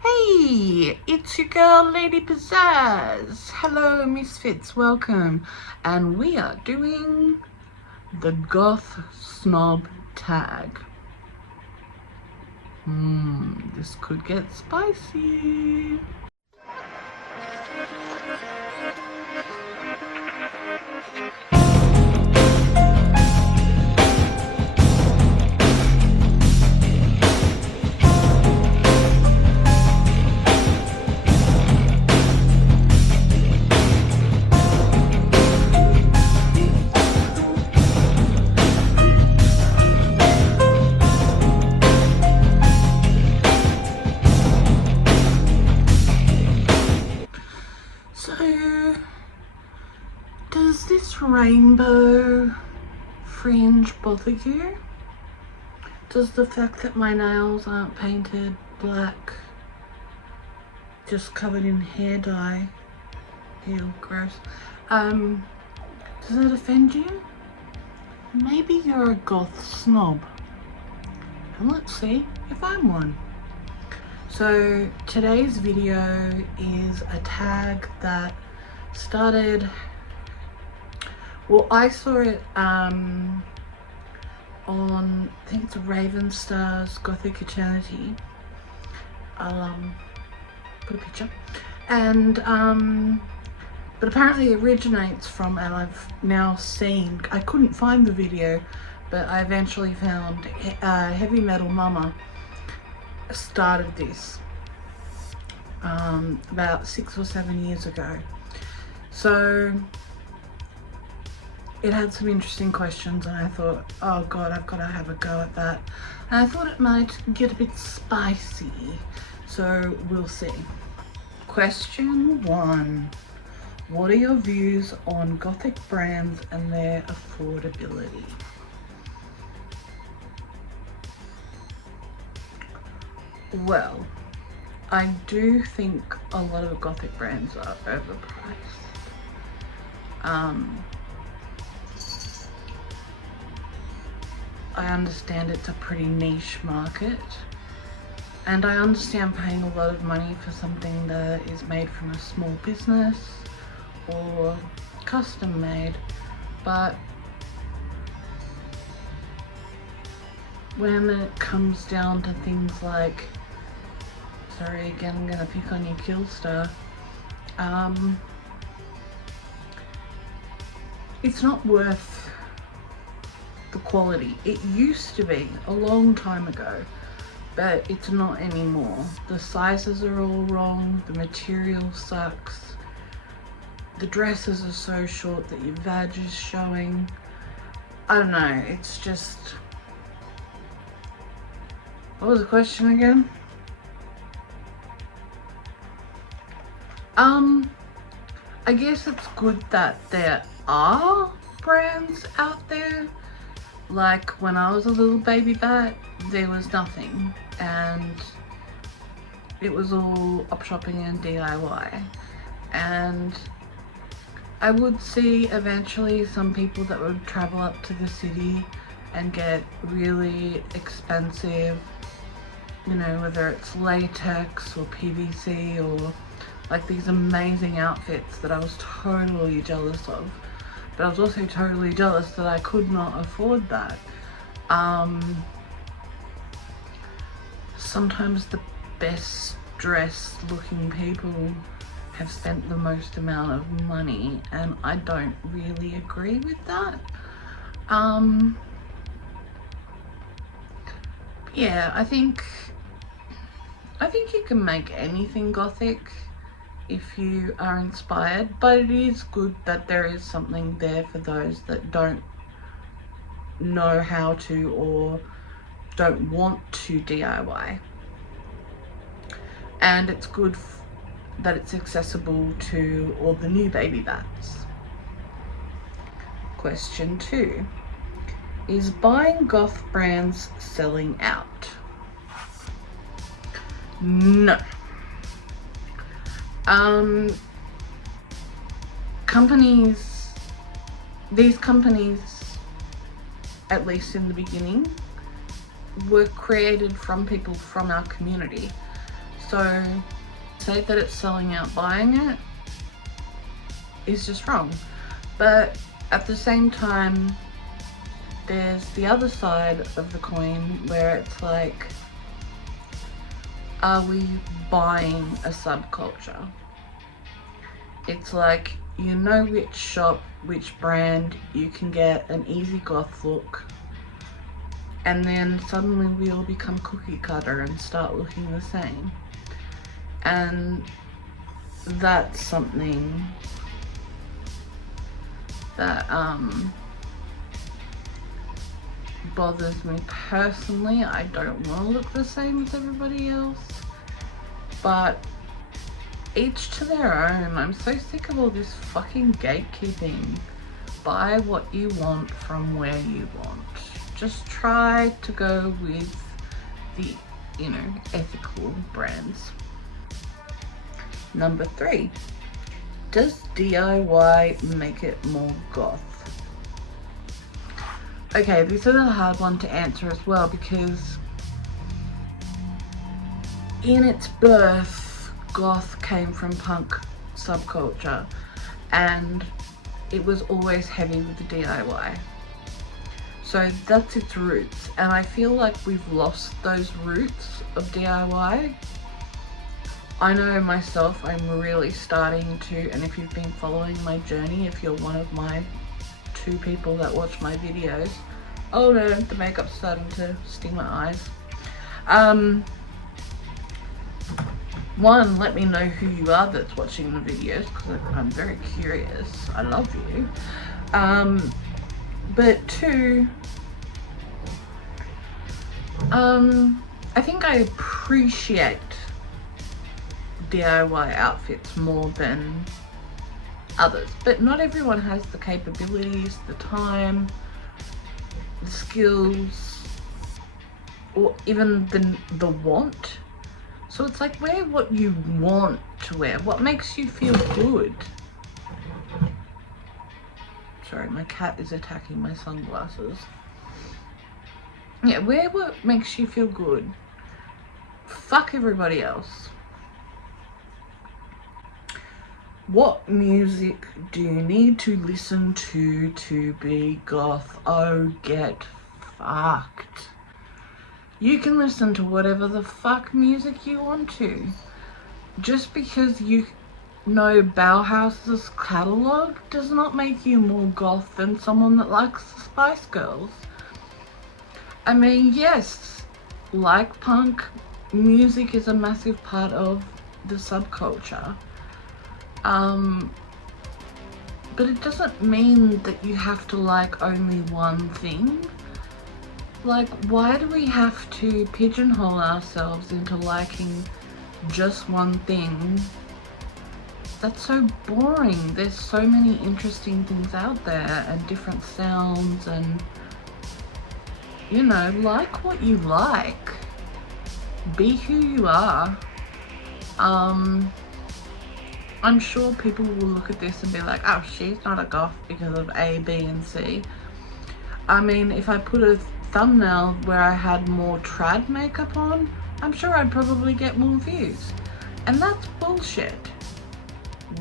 Hey, it's your girl Lady Pizzazz. Hello misfits, welcome. And we are doing the goth snob tag. This could get spicy. So, does this rainbow fringe bother you? Does the fact that my nails aren't painted black, just covered in hair dye, ew, gross, does that offend you? Maybe you're a goth snob, and let's see if I'm one. So today's video is a tag that started, well, I saw it on, I think it's Raven Star's Gothic Eternity. I'll put a picture, and but apparently it originates from, and I've now seen, I couldn't find the video, but I eventually found Heavy Metal Momma started this about 6 or 7 years ago. So it had some interesting questions, and I thought, oh god, I've got to have a go at that, and I thought it might get a bit spicy, so we'll see. Question 1: what are your views on Gothic brands and their affordability? Well, I do think a lot of Gothic brands are overpriced. I understand it's a pretty niche market, and I understand paying a lot of money for something that is made from a small business or custom made, but when it comes down to things like, sorry again, I'm gonna pick on you, Killstar, it's not worth the quality. It used to be a long time ago, but it's not anymore. The sizes are all wrong, the material sucks, the dresses are so short that your vag is showing. I don't know, it's just, what was the question again? I guess it's good that there are brands out there. Like when I was a little baby bat, there was nothing, and it was all up shopping and DIY. And I would see eventually some people that would travel up to the city and get really expensive, you know, whether it's latex or PVC or like these amazing outfits that I was totally jealous of. But I was also totally jealous that I could not afford that. Sometimes the best dressed looking people have spent the most amount of money, and I don't really agree with that. Yeah, I think you can make anything gothic if you are inspired, but it is good that there is something there for those that don't know how to or don't want to DIY. And it's good that it's accessible to all the new baby bats. Question 2: is buying goth brands selling out? No. These companies, at least in the beginning, were created from people from our community. So say that it's selling out buying it is just wrong. But at the same time, there's the other side of the coin where it's like, are we buying a subculture? It's like, you know which shop, which brand you can get an easy goth look, and then suddenly we all become cookie cutter and start looking the same. And that's something that bothers me personally. I don't want to look the same as everybody else, but each to their own. I'm so sick of all this fucking gatekeeping. Buy what you want from where you want. Just try to go with the, you know, ethical brands. Number 3, does DIY make it more goth? Okay, this is a hard one to answer as well, because in its birth, goth came from punk subculture, and it was always heavy with the DIY. So that's its roots, and I feel like we've lost those roots of DIY. I know myself, I'm really starting to, and if you've been following my journey, if you're one of my 2 people that watch my videos, oh no, the makeup's starting to sting my eyes. 1, let me know who you are that's watching the videos, because I'm very curious. I love you. But 2, I think I appreciate DIY outfits more than others, but not everyone has the capabilities, the time, the skills, or even the want. So it's like, wear what you want to wear, what makes you feel good. Sorry, my cat is attacking my sunglasses. Yeah, wear what makes you feel good. Fuck everybody else. What music do you need to listen to be goth? Oh, get fucked. You can listen to whatever the fuck music you want to. Just because you know Bauhaus's catalogue does not make you more goth than someone that likes the Spice Girls. I mean, yes, like punk, music is a massive part of the subculture. But it doesn't mean that you have to like only one thing. Like, why do we have to pigeonhole ourselves into liking just one thing? That's so boring. There's so many interesting things out there and different sounds, and, you know, like what you like. Be who you are. I'm sure people will look at this and be like, oh, she's not a goth because of A, B, and C. I mean, if I put a thumbnail where I had more trad makeup on, I'm sure I'd probably get more views. And that's bullshit.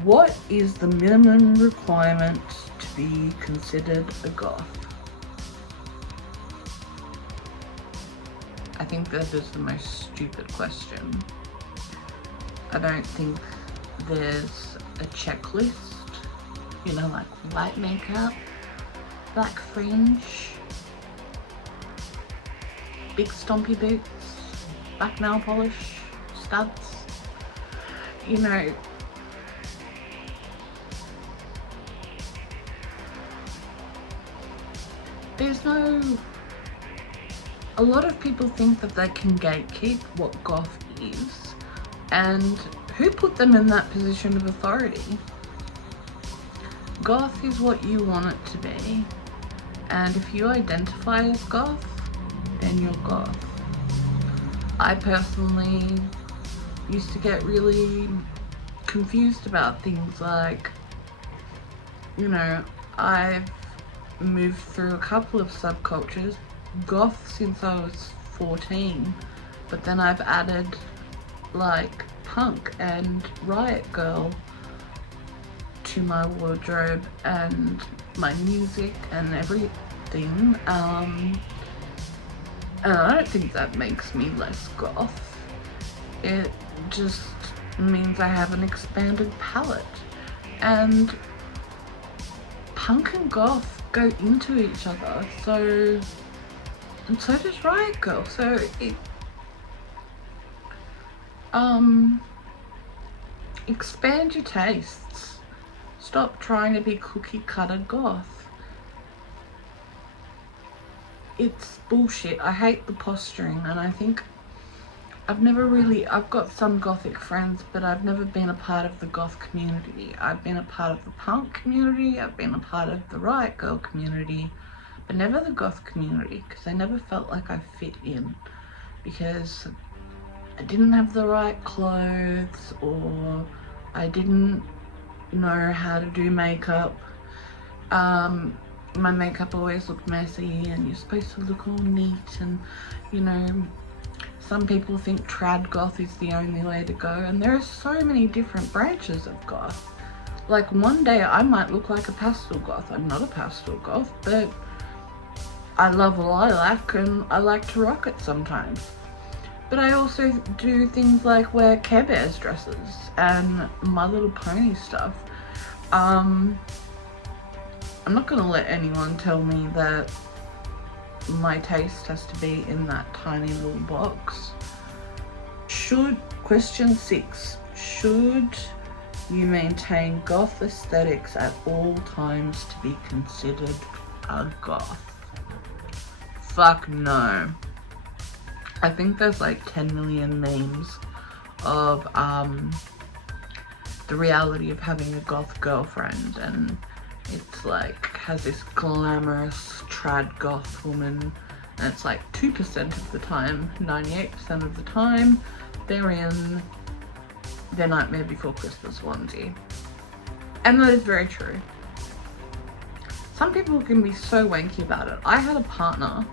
What is the minimum requirement to be considered a goth? I think that is the most stupid question. I don't think there's a checklist, you know, like white makeup, black fringe, big stompy boots, black nail polish, studs, you know. There's no... A lot of people think that they can gatekeep what goth is, and who put them in that position of authority? Goth is what you want it to be, and if you identify as goth, then you're goth. I personally used to get really confused about things like, you know, I've moved through a couple of subcultures, goth since I was 14, but then I've added like punk and riot girl to my wardrobe and my music and everything. And I don't think that makes me less goth. It just means I have an expanded palette. And punk and goth go into each other, and so does riot girl. So it expand your tastes. Stop trying to be cookie cutter goth. It's bullshit. I hate the posturing, and I think I've got some gothic friends, but I've never been a part of the goth community. I've been a part of the punk community, I've been a part of the riot girl community, but never the goth community, because I never felt like I fit in, because I didn't have the right clothes, or I didn't know how to do makeup. My makeup always looked messy, and you're supposed to look all neat, and you know, some people think trad goth is the only way to go, and there are so many different branches of goth. Like one day I might look like a pastel goth. I'm not a pastel goth, but I love lilac and I like to rock it sometimes. But I also do things like wear Care Bears dresses and My Little Pony stuff. I'm not gonna let anyone tell me that my taste has to be in that tiny little box. Question 6, should you maintain goth aesthetics at all times to be considered a goth? Fuck no. I think there's like 10 million memes of the reality of having a goth girlfriend, and it's like has this glamorous trad goth woman, and it's like 2% of the time, 98% of the time, they're in their Nightmare Before Christmas onesie. And that is very true. Some people can be so wanky about it. I had a partner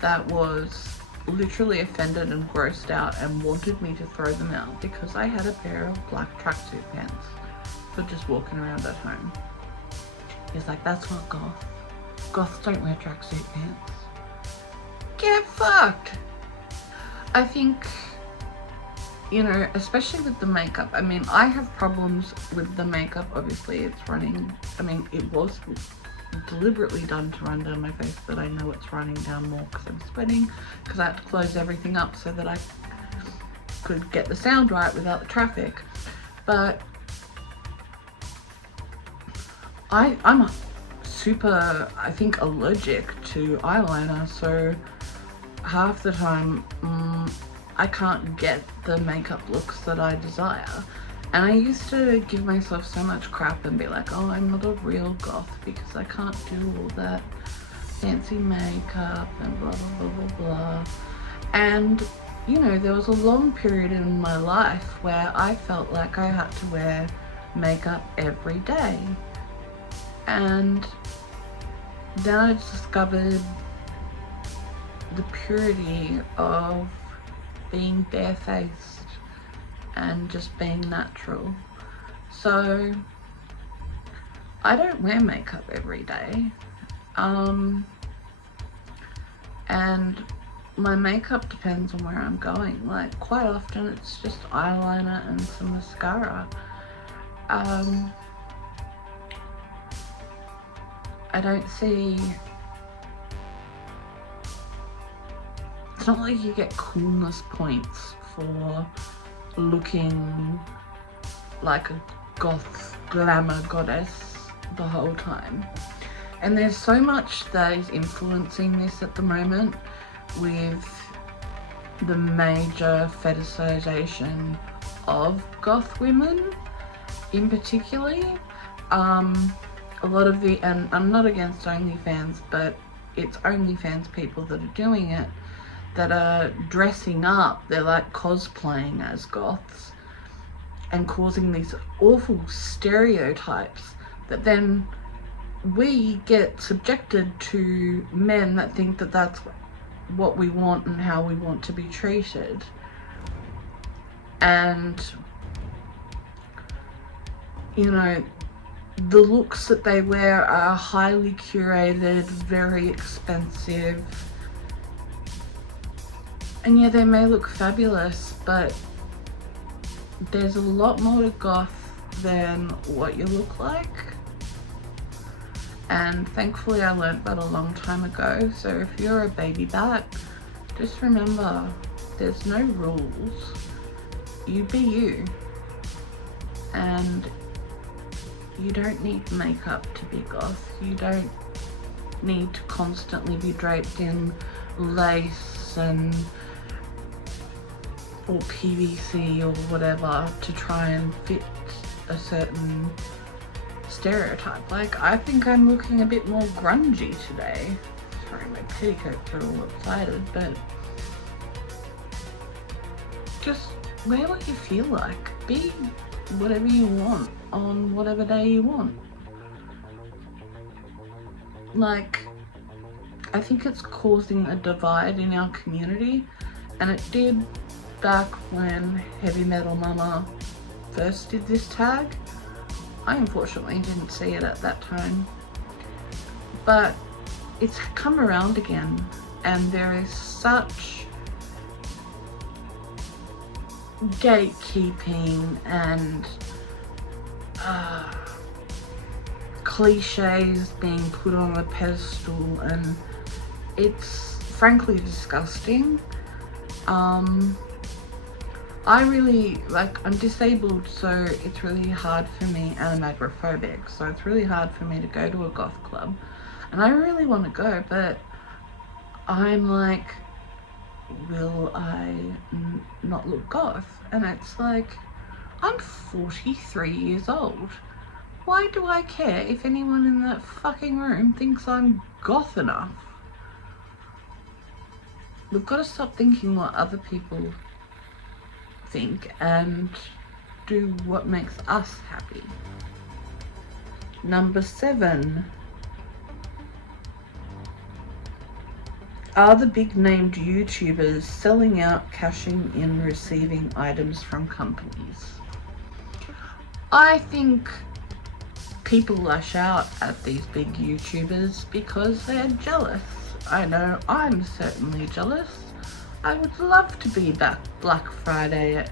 that was literally offended and grossed out and wanted me to throw them out because I had a pair of black tracksuit pants for just walking around at home. He's like, that's not goth. Goths don't wear tracksuit pants. Get fucked. I think, you know, especially with the makeup. I mean, I have problems with the makeup. Obviously, it's running. I mean, it was deliberately done to run down my face, but I know it's running down more because I'm sweating, because I had to close everything up so that I could get the sound right without the traffic. But I'm super, I think, allergic to eyeliner, so half the time I can't get the makeup looks that I desire. And I used to give myself so much crap and be like, oh, I'm not a real goth because I can't do all that fancy makeup and blah, blah, blah, blah, blah. And, you know, there was a long period in my life where I felt like I had to wear makeup every day. And then I discovered the purity of being barefaced and just being natural. So I don't wear makeup every day. And my makeup depends on where I'm going. Like quite often it's just eyeliner and some mascara. I don't see, it's not like you get coolness points for looking like a goth glamour goddess the whole time. And there's so much that is influencing this at the moment with the major fetishization of goth women in particular. A lot of the, and I'm not against OnlyFans, but it's OnlyFans people that are doing it, that are dressing up, they're like cosplaying as goths and causing these awful stereotypes that then we get subjected to men that think that that's what we want and how we want to be treated. And, you know, the looks that they wear are highly curated, very expensive. And yeah, they may look fabulous, but there's a lot more to goth than what you look like. And thankfully I learned that a long time ago. So if you're a baby bat, just remember, there's no rules. You be you. And you don't need makeup to be goth. You don't need to constantly be draped in lace and or PVC or whatever to try and fit a certain stereotype. Like, I think I'm looking a bit more grungy today. Sorry, my petticoats are all excited, but just wear what you feel like. Be whatever you want on whatever day you want. Like, I think it's causing a divide in our community, and it did back when Heavy Metal Momma first did this tag. I unfortunately didn't see it at that time, but it's come around again, and there is such gatekeeping and cliches being put on a pedestal, and it's frankly disgusting. I really, like, I'm disabled, so it's really hard for me, and I'm agoraphobic, so it's really hard for me to go to a goth club, and I really want to go, but I'm like, will I not look goth? And it's like, I'm 43 years old. Why do I care if anyone in that fucking room thinks I'm goth enough? We've got to stop thinking what other people think and do what makes us happy. Number 7. Are the big named YouTubers selling out, cashing in, receiving items from companies? I think people lash out at these big YouTubers because they're jealous. I know I'm certainly jealous. I would love to be back Black Friday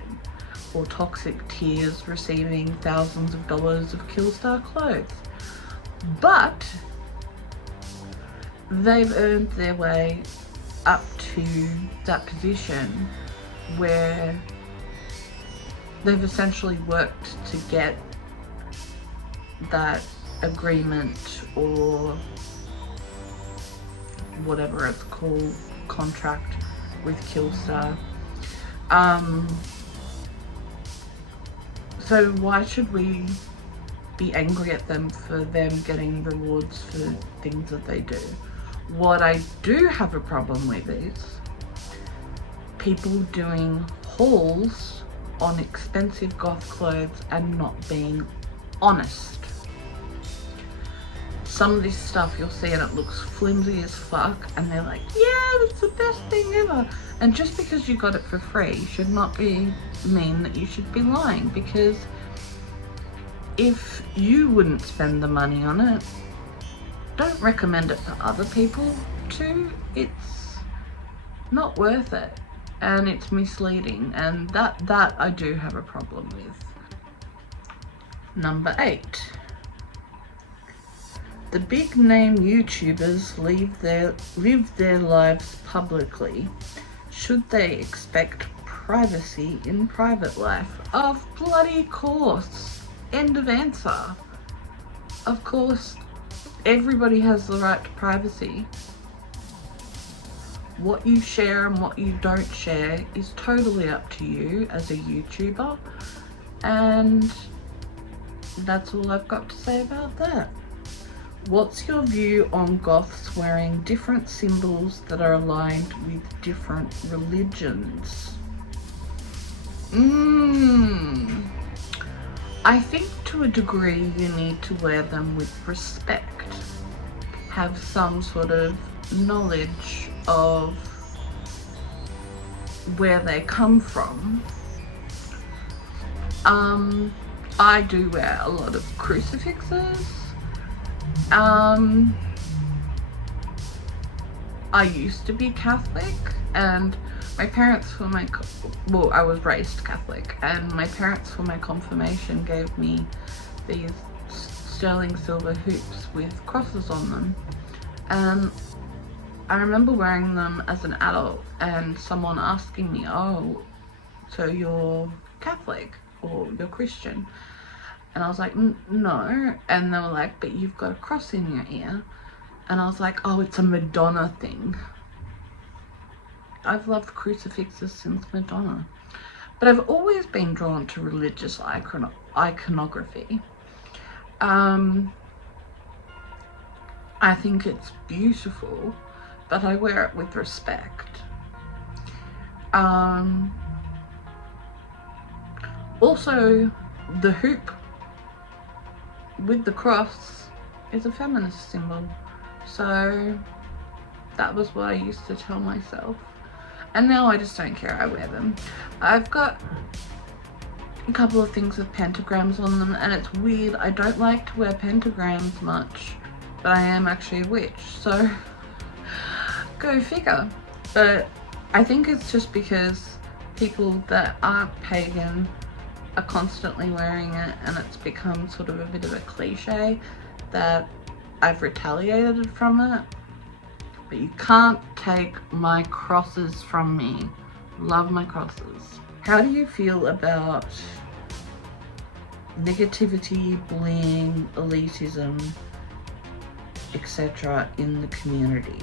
or Toxic Tears receiving thousands of dollars of Killstar clothes. But they've earned their way up to that position where they've essentially worked to get that agreement or whatever it's called, contract with Killstar. So why should we be angry at them for them getting rewards for things that they do? What I do have a problem with is people doing hauls on expensive goth clothes and not being honest. Some of this stuff you'll see and it looks flimsy as fuck, and they're like, yeah, it's the best thing ever. And just because you got it for free should not mean that you should be lying, because if you wouldn't spend the money on it, don't recommend it to other people too. It's not worth it, and it's misleading, and that I do have a problem with. Number 8. The big name YouTubers live their lives publicly. Should they expect privacy in private life? Of bloody course. End of answer. Of course, everybody has the right to privacy. What you share and what you don't share is totally up to you as a YouTuber, and that's all I've got to say about that. What's your view on goths wearing different symbols that are aligned with different religions? I think to a degree you need to wear them with respect. Have some sort of knowledge of where they come from. I do wear a lot of crucifixes. I used to be Catholic, and my parents for my, well, I was raised Catholic, and my parents for my confirmation gave me these sterling silver hoops with crosses on them. And I remember wearing them as an adult and someone asking me, oh, so you're Catholic or you're Christian? And I was like, no. And they were like, but you've got a cross in your ear. And I was like, oh, it's a Madonna thing. I've loved crucifixes since Madonna. But I've always been drawn to religious iconography. I think it's beautiful, but I wear it with respect. Also, the hoop with the cross is a feminist symbol, so that was what I used to tell myself, and now I just don't care. I wear them. I've got a couple of things with pentagrams on them, and it's weird. I don't like to wear pentagrams much, but I am actually a witch, so go figure. But I think it's just because people that aren't pagan are constantly wearing it, and it's become sort of a bit of a cliche that I've retaliated from it. But you can't take my crosses from me. Love my crosses. How do you feel about negativity, bullying, elitism, etc. in the community?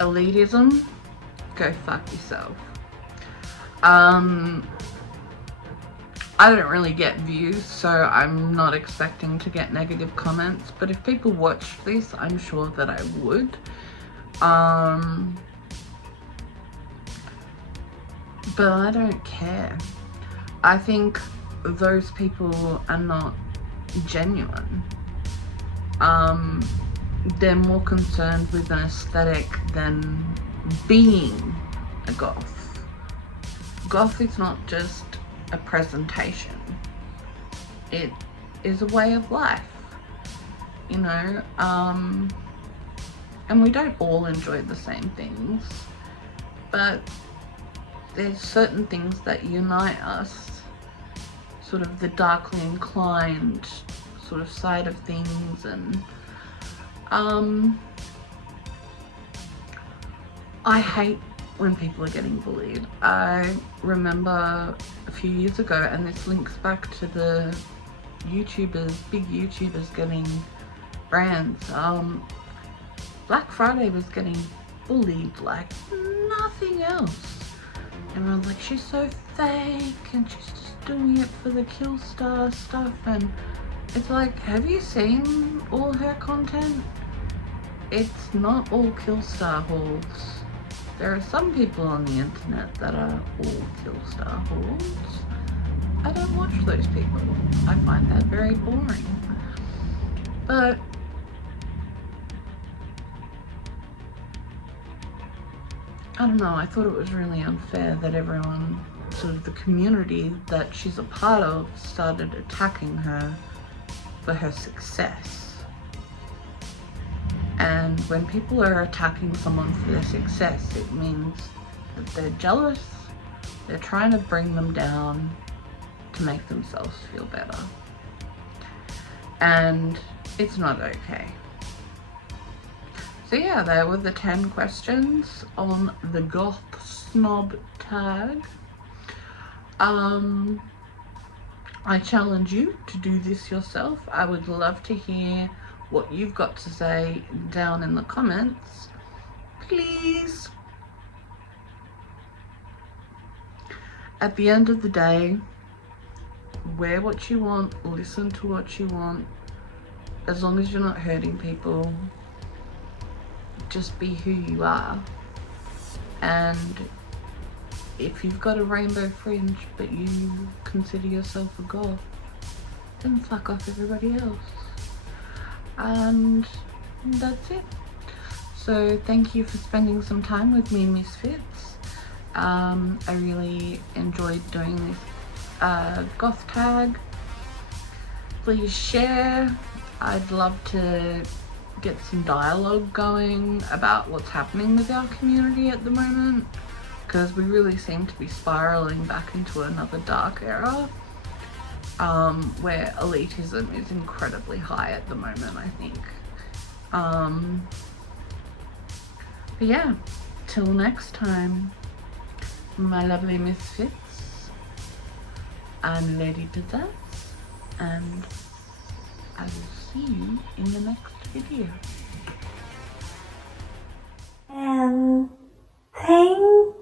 Elitism, go fuck yourself. I don't really get views, so I'm not expecting to get negative comments, but if people watch this, I'm sure that I would. But I don't care. I think those people are not genuine. They're more concerned with an aesthetic than being a goth. Goth is not just a presentation. It is a way of life, you know, and we don't all enjoy the same things, but there's certain things that unite us, sort of the darkly inclined sort of side of things. And I hate when people are getting bullied. I remember a few years ago, and this links back to the YouTubers, big YouTubers getting brands. Black Friday was getting bullied like nothing else. Everyone's like, she's so fake and she's just doing it for the Killstar stuff. And it's like, have you seen all her content? It's not all Killstar hauls. There are some people on the internet that are all Killstar hauls. I don't watch those people. I find that very boring. But I don't know, I thought it was really unfair that everyone, sort of the community that she's a part of, started attacking her for her success. And when people are attacking someone for their success, it means that they're jealous, they're trying to bring them down to make themselves feel better. And it's not okay. So yeah, there were the 10 questions on the goth snob tag. I challenge you to do this yourself. I would love to hear what you've got to say down in the comments, please. At the end of the day, wear what you want, listen to what you want, as long as you're not hurting people. Just be who you are. And if you've got a rainbow fringe but you consider yourself a goth, then fuck off everybody else. And that's it. So thank you for spending some time with me, Misfits. I really enjoyed doing this goth tag. Please share. I'd love to get some dialogue going about what's happening with our community at the moment, because we really seem to be spiraling back into another dark era, where elitism is incredibly high at the moment, I think. But yeah, till next time, my lovely misfits, I'm Lady Pizzazz, and I will see you in the next video. Thank